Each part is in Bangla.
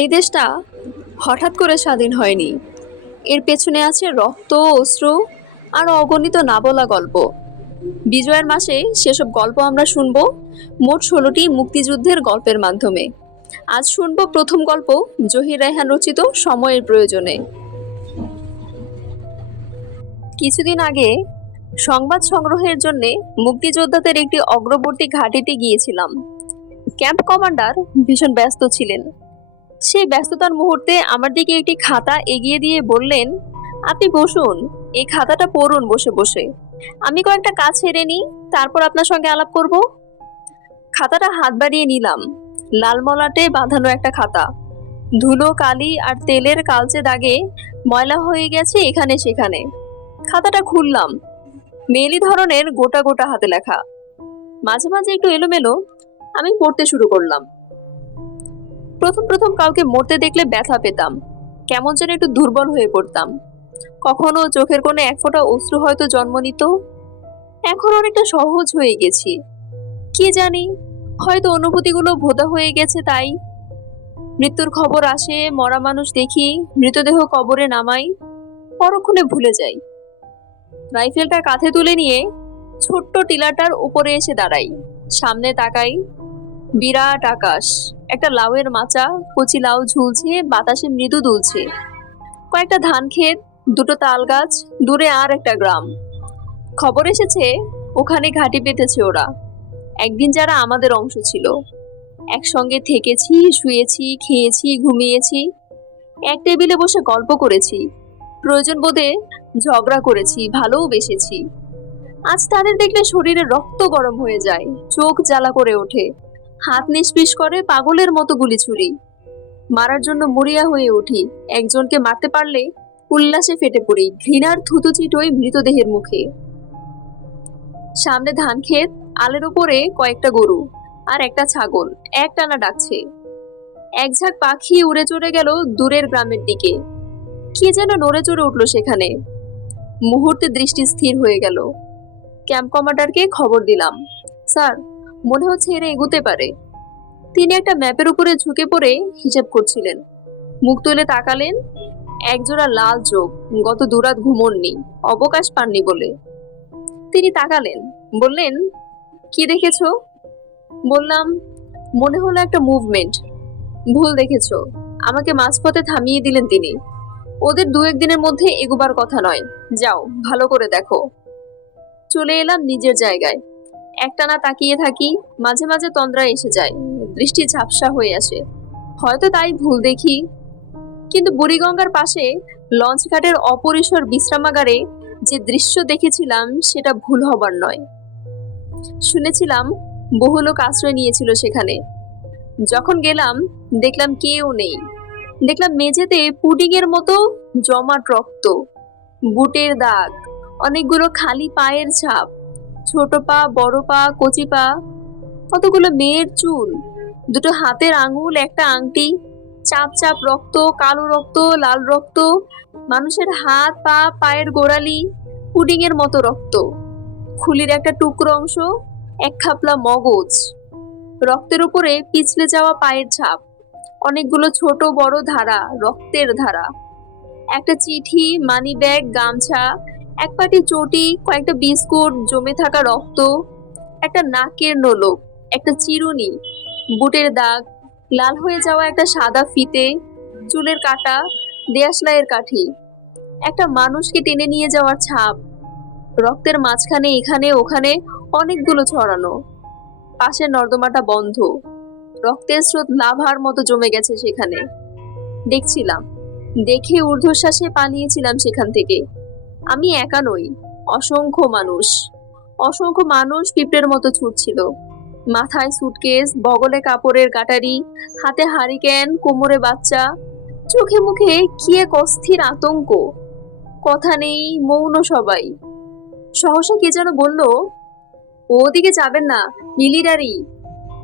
এই দেশটা হঠাৎ করে স্বাধীন হয়নি। এর পেছনে আছে রক্ত অশ্রু আর অগণিত না বলা গল্প। বিজয়ের মাসে সেসব গল্প আমরা শুনব মোট ষোলোটি মুক্তিযুদ্ধের গল্পের মাধ্যমে। আজ শুনব প্রথম গল্প জহির রায়হান রচিত সময়ের প্রয়োজনে। কিছুদিন আগে সংবাদ সংগ্রহের জন্য মুক্তিযোদ্ধাদের একটি অগ্রবর্তী ঘাঁটিতে গিয়েছিলাম। ক্যাম্প কমান্ডার ভীষণ ব্যস্ত ছিলেন। সেই ব্যস্ততার মুহূর্তে আমার দিকে একটি খাতা এগিয়ে দিয়ে বললেন, আপনি বসুন, এই খাতাটা পড়ুন বসে বসে। আমি কয়েকটা কাজ সেরে নিই, তারপর আপনার সঙ্গে আলাপ করব। খাতাটা হাত বাড়িয়ে নিলাম। লাল মলাটে বাঁধানো একটা খাতা। ধুলো, কালি আর তেলের কালচে দাগে ময়লা হয়ে গেছে এখানে সেখানে। খাতাটা খুললাম। মেলি ধরনের গোটা গোটা হাতে লেখা। মাঝে মাঝে একটু এলোমেলো আমি পড়তে শুরু করলাম। প্রথম প্রথম কাউকে মরতে দেখলে ব্যথা পেতাম। কেমন যেন একটু দুর্বল হয়ে পড়তাম। কখনো চোখের কোণে এক ফোঁটা অশ্রু হয়তো জন্ম নিত। এখন অনেকটা সহজ হয়ে গেছি। কে জানি, হয়তো অনুভূতিগুলো ভোদা হয়ে গেছে তাই। মৃত্যুর খবর আসে, মরা মানুষ দেখি, মৃতদেহ কবরে নামাই, পরক্ষণে ভুলে যাই। রাইফেলটা কাঁধে তুলে নিয়ে ছোট্ট টিলাটার উপরে এসে দাঁড়াই। সামনে তাকাই, বিরাট আকাশ। একটা লাউয়ের মাচা, কচি লাউ ঝুলছে, বাতাসে মৃদু দুলছে। কয়েকটা ধান ক্ষেত, দুটো তাল গাছ, দূরে আর একটা গ্রাম। খবর এসেছে, ওখানে ঘাঁটি পেতেছে ওরা। একদিন যারা আমাদের অংশ ছিল। একসঙ্গে থেকেছি, শুয়েছি, খেয়েছি, ঘুমিয়েছি। এক টেবিলে বসে গল্প করেছি। প্রয়োজন বোধে ঝগড়া করেছি, ভালোও বেসেছি। আজ তাদের দেখলে শরীরে রক্ত গরম হয়ে যায়, চোখ জ্বালা করে ওঠে। হাত নিষ্পিস করে পাগলের মতো গুলি ছুরি। মারার জন্য মরিয়া হয়ে উঠি। একজনকে মারতে পারলে উল্লাসে ফেটে পড়ি, ঘৃণার থুতু চিটোই মৃতদেহের মুখে। সামনে ধান ক্ষেত, আলের উপরে কয়েকটা গরু আর একটা ছাগল, একটানা ডাকছে। এক ঝাঁক পাখি উড়ে চড়ে গেল দূরের গ্রামের দিকে। কে যেন নড়ে চড়ে উঠল সেখানে। মুহূর্তে দৃষ্টি স্থির হয়ে গেল। ক্যাম্প কমান্ডারকে খবর দিলাম। স্যার মনে হচ্ছে এরা এগোতে পারে। তিনি একটা ম্যাপের উপরে ঝুঁকে পড়ে হিসাব করছিলেন। মুখ তুলে তাকালেন, একজোড়া লাল চোখ, গত দুরাত ঘুমননি অবকাশ পাননি বলে। তিনি তাকালেন, বললেন, কি দেখেছ? বললাম, মনে হলো একটা মুভমেন্ট ভুল দেখেছ। আমাকে মাঝপথে থামিয়ে দিলেন তিনি। ওদের দু একদিনের মধ্যে এগোবার কথা নয়। যাও, ভালো করে দেখো। চলে এলাম নিজের জায়গায়। একটানা তাকিয়ে থাকি, মাঝে মাঝে তন্দ্রা এসে যায়, দৃষ্টি ঝাপসা হয়ে আসে। হয়তো তাই ভুল দেখি। কিন্তু বুড়িগঙ্গার পাশে লঞ্চ ঘাটের অপরিসর বিশ্রামাগারে যে দৃশ্য দেখেছিলাম, সেটা ভুল হবার নয়। শুনেছিলাম বহু লোক আশ্রয় নিয়েছিল সেখানে। যখন গেলাম, দেখলাম কেউ নেই। দেখলাম মেঝেতে পুডিং এর মতো জমাট রক্ত, বুটের দাগ, অনেকগুলো খালি পায়ের ছাপ ছোট পা, বড় পা, কচি পা, কতগুলো মেয়ের চুল, দুটো হাতের আঙুল, একটা আংটি, চাপ চাপ রক্ত, কালো রক্ত, লাল রক্ত, মানুষের হাত, পা, পায়ের গোড়ালি, পুডিং এর মতো রক্ত, খুলির একটা টুকরো অংশ, এক খাপলা মগজ, রক্তের উপরে পিছলে যাওয়া পায়ের ছাপ অনেকগুলো ছোট বড় ধারা, রক্তের ধারা, একটা চিঠি মানি ব্যাগ গামছা এক পাটি চটি, কয়েকটা বিস্কুট, জমে থাকা রক্ত, একটা নাকের নোলক একটা চিরুনি, বুটের দাগ, লাল হয়ে যাওয়া একটা সাদা ফিতে, চুলের কাটা দেয়াশলাইয়ের কাঠি, একটা মানুষকে টেনে নিয়ে যাওয়ার ছাপ, রক্তের মাঝখানে, এখানে, ওখানে অনেকগুলো ছড়ানো। পাশের নর্দমাটা বন্ধ। রক্তের স্রোত লাভার মতো জমে গেছে সেখানে। দেখছিলাম। দেখে ঊর্ধ্বশ্বাসে পালিয়েছিলাম সেখান থেকে। আমি একা নই, অসংখ্য মানুষ। অসংখ্য মানুষ পিঁপড়ের মতো ছুটছিল। মাথায় সুটকেস বগলে কাপড়ের গাটারি, হাতে হারিকেন, কোমরে বাচ্চা। চোখে মুখে কি এক অস্থির আতঙ্ক। কথা নেই, মৌন সবাই। সহসা কে যেন বলল, ওদিকে যাবেন না, মিলিটারি।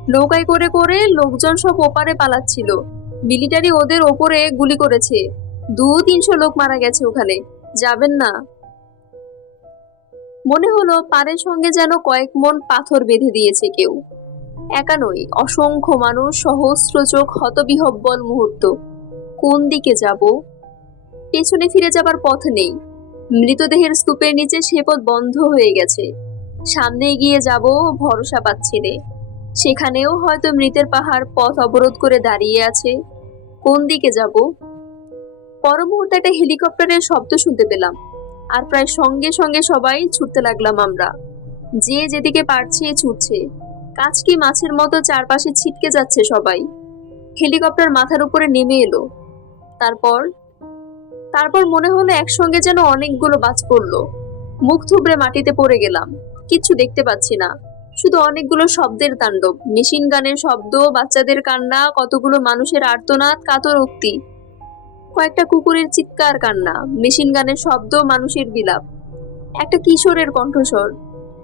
নৌকায় করে করে লোকজন সব ওপারে পালাচ্ছিল। মিলিটারি ওদের ওপরে গুলি করেছে। দু তিনশো লোক মারা গেছে ওখানে। যাবেন না। মনে হলো পাড়ের সঙ্গে যেন কয়েক মন পাথর বেঁধে দিয়েছে কেউ। একা নই অসংখ্য মানুষ সহস্র চোখ হতবিহব্বল মুহূর্ত। কোন দিকে যাব? পেছনে ফিরে যাবার পথ নেই। মৃতদেহের স্তূপের নিচে সে পথ বন্ধ হয়ে গেছে। সামনে গিয়ে যাব ভরসা পাচ্ছি রে সেখানেও হয়তো মৃতের পাহাড় পথ অবরোধ করে দাঁড়িয়ে আছে। কোন দিকে যাব? পর মুহূর্তে একটা হেলিকপ্টারের শব্দ শুনতে পেলাম। আর প্রায় সঙ্গে সঙ্গে সবাই ছুটতে লাগলাম আমরা। যে যেদিকে পারছে ছুটছে। কাচকি মাছের মতো চারপাশে ছিটকে যাচ্ছে সবাই। হেলিকপ্টার মাথার উপরে নেমে এলো। তারপর? তারপর মনে হলো একসঙ্গে যেন অনেকগুলো বাজ পড়ল। মুখ থুবড়ে মাটিতে পড়ে গেলাম। কিচ্ছু দেখতে পাচ্ছি না। শুধু অনেকগুলো শব্দের তাণ্ডব। মেশিন গানের শব্দ, বাচ্চাদের কান্না, কতগুলো মানুষের আর্তনাদ, কাতর উক্তি। কয়েকটা কুকুরের চিৎকার কান্না, মেশিন গানের শব্দ, মানুষের বিলাপ। একটা কিশোরের কণ্ঠস্বর,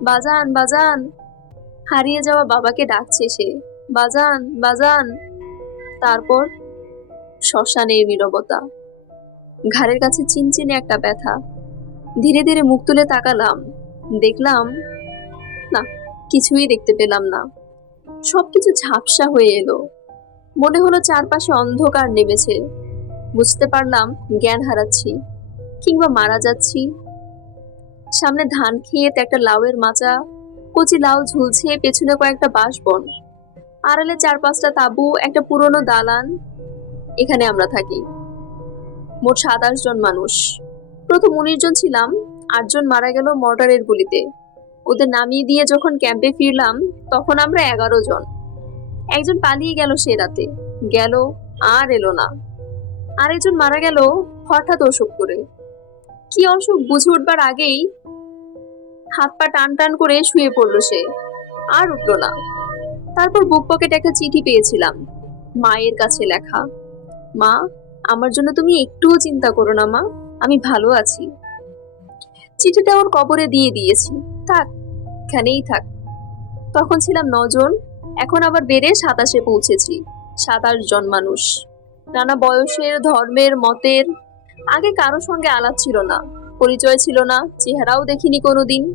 বাজান বাজান। হারিয়ে যাওয়া বাবাকে ডাকছে সে, বাজান বাজান। তারপর শ্মশানের নীরবতা। ঘাড়ের কাছে চিনচিনে একটা ব্যথা। ধীরে ধীরে মুখ তুলে তাকালাম। দেখলাম, না, কিছুই দেখতে পেলাম না। সবকিছু ঝাপসা হয়ে এলো। মনে হলো চারপাশে অন্ধকার নেমেছে। বুঝতে পারলাম, জ্ঞান হারাচ্ছি, কিংবা মারা যাচ্ছি। সামনে ধান ক্ষেত একটা লাউয়ের মাচা কচি লাউ ঝুলছে, পেছনে কয়েকটা বাঁশ বন আড়ালে চার পাঁচটা তাঁবু, একটা পুরনো দালান, এখানে আমরা থাকি। মোট সাতাশ জন মানুষ। প্রথম উনিশ জন ছিলাম আটজন মারা গেল মর্টারের গুলিতে। ওদের নামিয়ে দিয়ে যখন ক্যাম্পে ফিরলাম, তখন আমরা এগারো জন। একজন পালিয়ে গেল সে রাতে। গেল, আর এলো না। আরেকজন মারা গেল হঠাৎ অসুখ করে। কি অসুখ বুঝে উঠবার আগেই হাত পা টান টান করে শুয়ে পড়ল সে। আর উঠল না। তারপর বুক পকেটে একটা চিঠি পেয়েছিলাম, মায়ের কাছে লেখা, মা, আমার জন্য তুমি একটুও চিন্তা করো না মা, আমি ভালো আছি। চিঠিটা ওর কবরে দিয়ে দিয়েছি। থাক, এখানেই থাক। তখন ছিলাম নজন, এখন আবার বেড়ে সাতাশে পৌঁছেছি, সাতাশ জন মানুষ। নানা বয়সের, ধর্মের, মতের। আগে কারও সঙ্গে আলাপ ছিল না। পরিচয় ছিল না, চেহারাও দেখিনি কোনোদিন।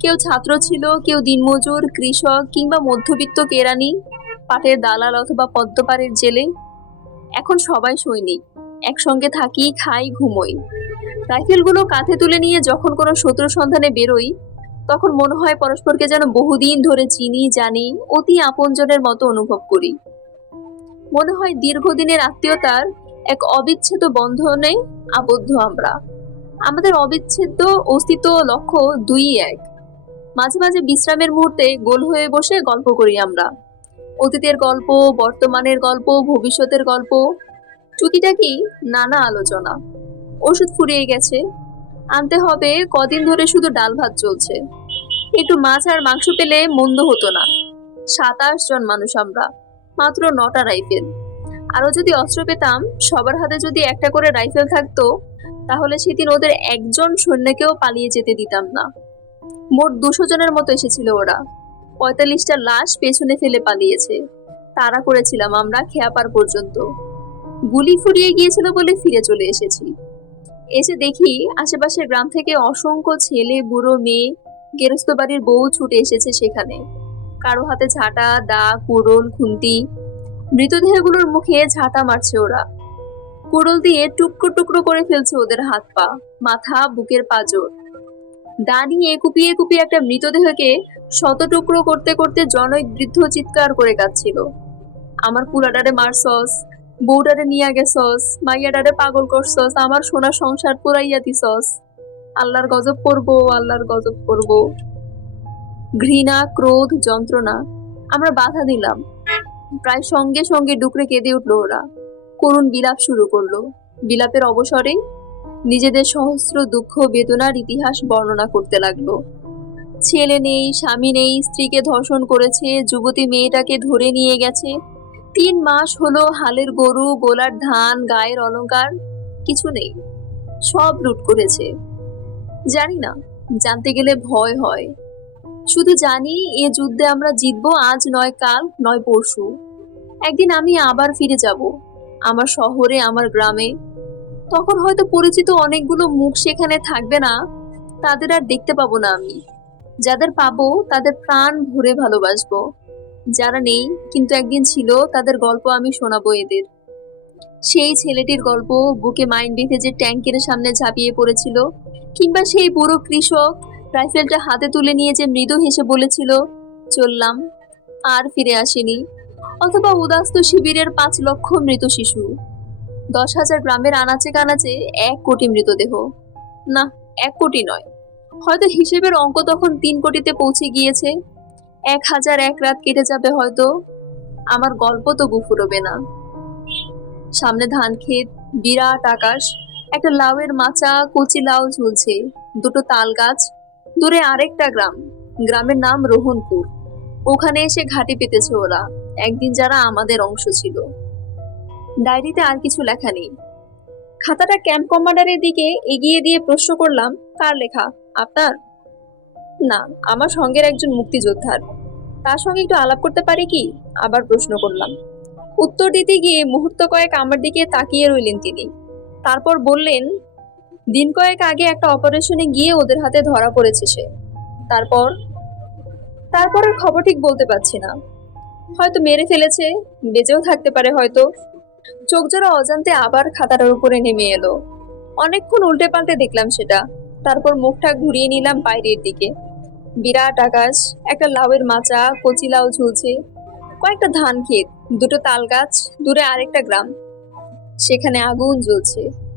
কেউ ছাত্র ছিল, কেউ দিনমজুর, কৃষক কিংবা মধ্যবিত্ত কেরানি পাটের দালাল অথবা পদ্মপাড়ের জেলে। এখন সবাই সৈনিক। একসঙ্গে থাকি, খাই, ঘুমোই। রাইফেলগুলো কাঁধে তুলে নিয়ে যখন কোনো শত্রু সন্ধানে বেরোই, তখন মনে হয় পরস্পরকে যেন বহুদিন ধরে চিনি, জানি, অতি আপনজনের মতো অনুভব করি। মনে হয় দীর্ঘদিনের আত্মীয়তার এক অবিচ্ছেদ্য বন্ধনে আবদ্ধ আমরা। আমাদের অবিচ্ছেদ্য অস্তিত্ব লক্ষ্য দুই এক। মাঝে মাঝে বিশ্রামের মুহূর্তে গোল হয়ে বসে গল্প করি আমরা। অতীতের গল্প, বর্তমানের গল্প, ভবিষ্যতের গল্প। টুকিটাকি নানা আলোচনা। ওষুধ ফুরিয়ে গেছে। আনতে হবে কদিন ধরে শুধু ডাল ভাত চলছে। একটু মাছ আর মাংস পেলে মন্দ হতো না। সাতাশ জন মানুষ আমরা। মাত্র নটা রাইফেল। আরও যদি অস্ত্র পেতাম, সবার হাতে যদি একটা করে রাইফেল থাকতো, তাহলে সেদিন ওদের একজন সৈন্যকেও পালিয়ে যেতে দিতাম না। মোট দুশো জনের মতো এসেছিল ওরা। পঁয়তাল্লিশটা লাশ পেছনে ফেলে পালিয়েছে। তাড়া করেছিলাম আমরা খেয়াপার পর্যন্ত। গুলি ফুরিয়ে গিয়েছিল বলে ফিরে চলে এসেছি। এসে দেখি আশেপাশের গ্রাম থেকে অসংখ্য ছেলে, বুড়ো, মেয়ে, গেরস্ত বাড়ির বউ ছুটে এসেছে সেখানে। কারও হাতে ঝাঁটা, দা, কুড়োল, খুন্তি। মৃতদেহগুলোর মুখে ঝাঁটা মারছে ওরা। কুড়োল দিয়ে টুকরো টুকরো করে ফেলছে ওদের হাত পা, মাথা, বুকের পাজর। দা নিয়ে কুপিয়ে কুপিয়ে একটা মৃতদেহকে শত টুকরো করতে করতে জনৈক বৃদ্ধ চিৎকার করে কাঁদছিল। আমার পুলাডারে মারসস বউডারে নিয়া গেছস মাইয়াডারে পাগল কর সস, আমার সোনা সংসার পুরাইয়া দি সস। আল্লাহর গজব করব, আল্লাহর গজব পড়ব ঘৃণা, ক্রোধ, যন্ত্রণা, আমরা বাধা দিলাম। প্রায় সঙ্গে সঙ্গে ডুকরে কেঁদে উঠল ওরা। করুণ বিলাপ শুরু করল। বিলাপের অবসরে নিজেদের সহস্র দুঃখ বেদনার ইতিহাস বর্ণনা করতে লাগল। ছেলে নেই, স্বামী নেই, স্ত্রীকে ধর্ষণ করেছে, যুবতী মেয়েটাকে ধরে নিয়ে গেছে। তিন মাস হলো হালের গরু, গোলার ধান, গায়ের অলংকার কিছু নেই। সব লুট করেছে। জানি না, জানতে গেলে ভয় হয়। শুধু জানি এ যুদ্ধে আমরা জিতবো, আজ নয় কাল, নয় পরশু। একদিন আমি আবার ফিরে যাব, আমার শহরে, আমার গ্রামে। তখন হয়তো পরিচিত অনেকগুলো মুখ সেখানে থাকবে না, তাদের আর দেখতে পাবো না আমি। যাদের পাবো, তাদের প্রাণ ভরে ভালোবাসবো। যারা নেই, কিন্তু একদিন ছিল, তাদের গল্প আমি শোনাবো এদের। সেই ছেলেটির গল্প, বুকে মাইন্ড বেঁধে যে ট্যাঙ্কের সামনে ঝাঁপিয়ে পড়েছিল, কিংবা সেই বুড়ো কৃষক রাইফেলটা হাতে তুলে নিয়ে যে মৃদু হেসে বলেছিল, চললাম। আর ফিরে আসেনি। অথবা উদাস্ত শিবিরের পাঁচ লক্ষ মৃত শিশু। দশ হাজার গ্রামের আনাচে কানাচে এক কোটি মৃতদেহ। না, এক কোটি নয়। হয়তো হিসেবের অঙ্ক তখন তিন কোটিতে পৌঁছে গিয়েছে। এক হাজার এক রাত কেটে যাবে হয়তো। আমার গল্প তবু ফুরবে না। সামনে ধান ক্ষেত, বিরাট আকাশ, একটা লাউয়ের মাচা, কচি লাউ ঝুলছে, দুটো তাল গাছ দূরে আরেকটা গ্রাম। গ্রামের নাম রোহনপুর। ওখানে এসে ঘাটি পেতেছে ওরা। একদিন যারা আমাদের অংশ ছিল। ডায়েরিতে আর কিছু লেখা নেই। খাতাটা ক্যাম্প কমান্ডারের দিকে এগিয়ে দিয়ে প্রশ্ন করলাম, কার লেখা? আপনার? না, আমার সঙ্গের একজন মুক্তিযোদ্ধার। তার সঙ্গে একটু আলাপ করতে পারি কি? আবার প্রশ্ন করলাম। উত্তর দিতে গিয়ে মুহূর্ত কয়েক আমার দিকে তাকিয়ে রইলেন তিনি। তারপর বললেন দিন কয়েক আগে একটা অপারেশনে গিয়ে ওদের হাতে ধরা পড়েছে সে। তারপর? তারপরের খবর ঠিক বলতে পারছি না। হয়তো মেরে ফেলেছে, বেঁচেও থাকতে পারে হয়তো। চোখ জোড়া অজান্তে আবার খাতাটার উপরে নেমে এলো। অনেকক্ষণ উল্টে পাল্টে দেখলাম সেটা। তারপর মুখটা ঘুরিয়ে নিলাম বাইরের দিকে। বিরাট আকাশ, একটা লাউয়ের মাচা, কচি লাউ ঝুলছে। কয়েকটা ধান ক্ষেত, দুটো তাল গাছ, দূরে আরেকটা গ্রাম। সেখানে আগুন জ্বলছে।